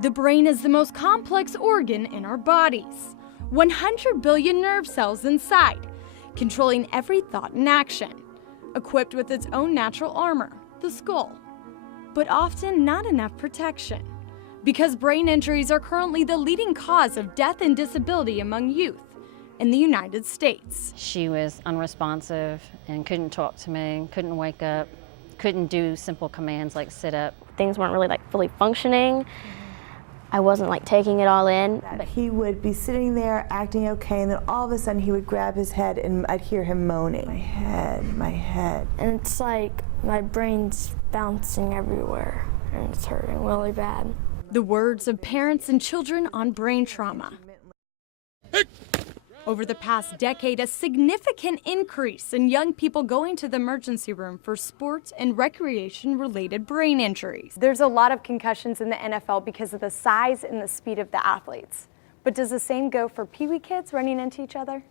The brain is the most complex organ in our bodies. 100 billion nerve cells inside, controlling every thought and action, equipped with its own natural armor, the skull. But often not enough protection, because brain injuries are currently the leading cause of death and disability among youth in the United States. She was unresponsive and couldn't talk to me, couldn't wake up, couldn't do simple commands like sit up. Things weren't really fully functioning. I wasn't taking it all in. But he would be sitting there acting okay, and then all of a sudden he would grab his head and I'd hear him moaning. My head, my head. And it's like my brain's bouncing everywhere and it's hurting really bad. The words of parents and children on brain trauma. Over the past decade, a significant increase in young people going to the emergency room for sports and recreation-related brain injuries. There's a lot of concussions in the NFL because of the size and the speed of the athletes. But does the same go for Pee Wee kids running into each other?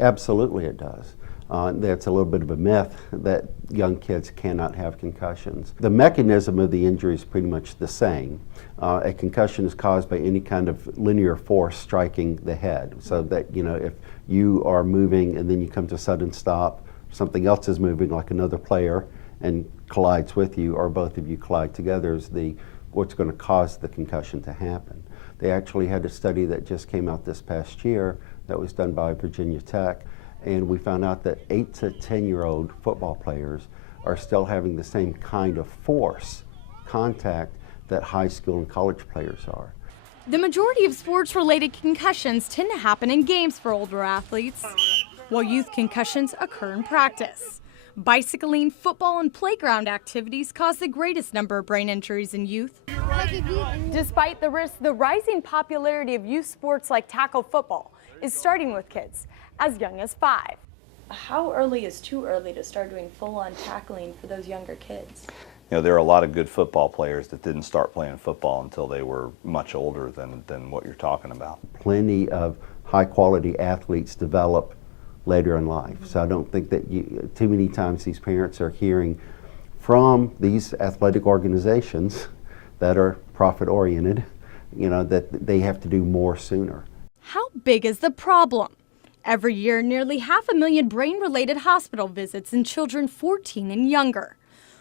Absolutely it does. That's a little bit of a myth that young kids cannot have concussions. The mechanism of the injury is pretty much the same. A concussion is caused by any kind of linear force striking the head. So that, if you are moving and then you come to a sudden stop, something else is moving, like another player, and collides with you, or both of you collide together, is what's going to cause the concussion to happen. They actually had a study that just came out this past year that was done by Virginia Tech, and we found out that 8 to 10-year-old football players are still having the same kind of force contact that high school and college players are. The majority of sports-related concussions tend to happen in games for older athletes, while youth concussions occur in practice. Bicycling, football, and playground activities cause the greatest number of brain injuries in youth. Despite the risk, the rising popularity of youth sports like tackle football is starting with kids as young as 5. How early is too early to start doing full-on tackling for those younger kids? There are a lot of good football players that didn't start playing football until they were much older than what you're talking about. Plenty of high-quality athletes develop later in life. So I don't think that too many times these parents are hearing from these athletic organizations that are profit-oriented, that they have to do more sooner. How big is the problem? Every year, nearly 500,000 brain-related hospital visits in children 14 and younger.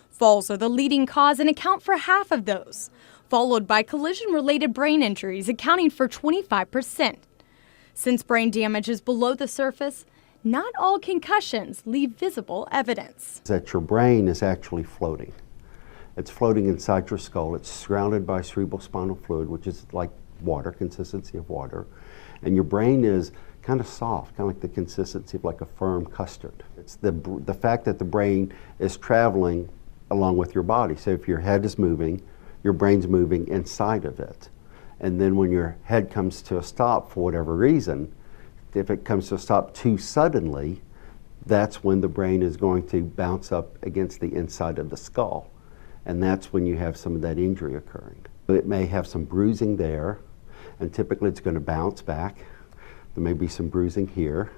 Falls are the leading cause and account for half of those, followed by collision-related brain injuries accounting for 25%. Since brain damage is below the surface, not all concussions leave visible evidence. That your brain is actually floating. It's floating inside your skull. It's surrounded by cerebral spinal fluid, which is like water, consistency of water. And your brain is kind of soft, kind of like the consistency of like a firm custard. It's the fact that the brain is traveling along with your body. So if your head is moving, your brain's moving inside of it. And then when your head comes to a stop for whatever reason, if it comes to a stop too suddenly, that's when the brain is going to bounce up against the inside of the skull. And that's when you have some of that injury occurring. It may have some bruising there, and typically it's going to bounce back. There may be some bruising here.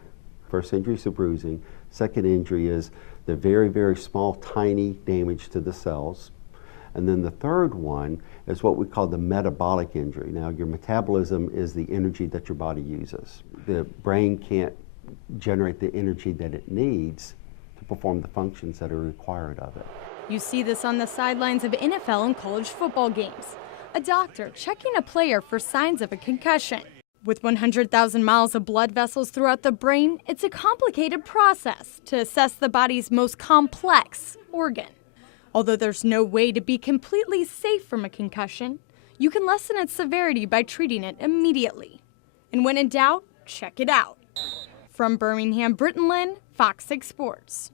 First injury is the bruising. Second injury is the very, very small, tiny damage to the cells. And then the third one is what we call the metabolic injury. Now, your metabolism is the energy that your body uses. The brain can't generate the energy that it needs to perform the functions that are required of it. You see this on the sidelines of NFL and college football games. A doctor checking a player for signs of a concussion. With 100,000 miles of blood vessels throughout the brain, it's a complicated process to assess the body's most complex organ. Although there's no way to be completely safe from a concussion, you can lessen its severity by treating it immediately. And when in doubt, check it out. From Birmingham, Britton Lynn, Fox 6 Sports.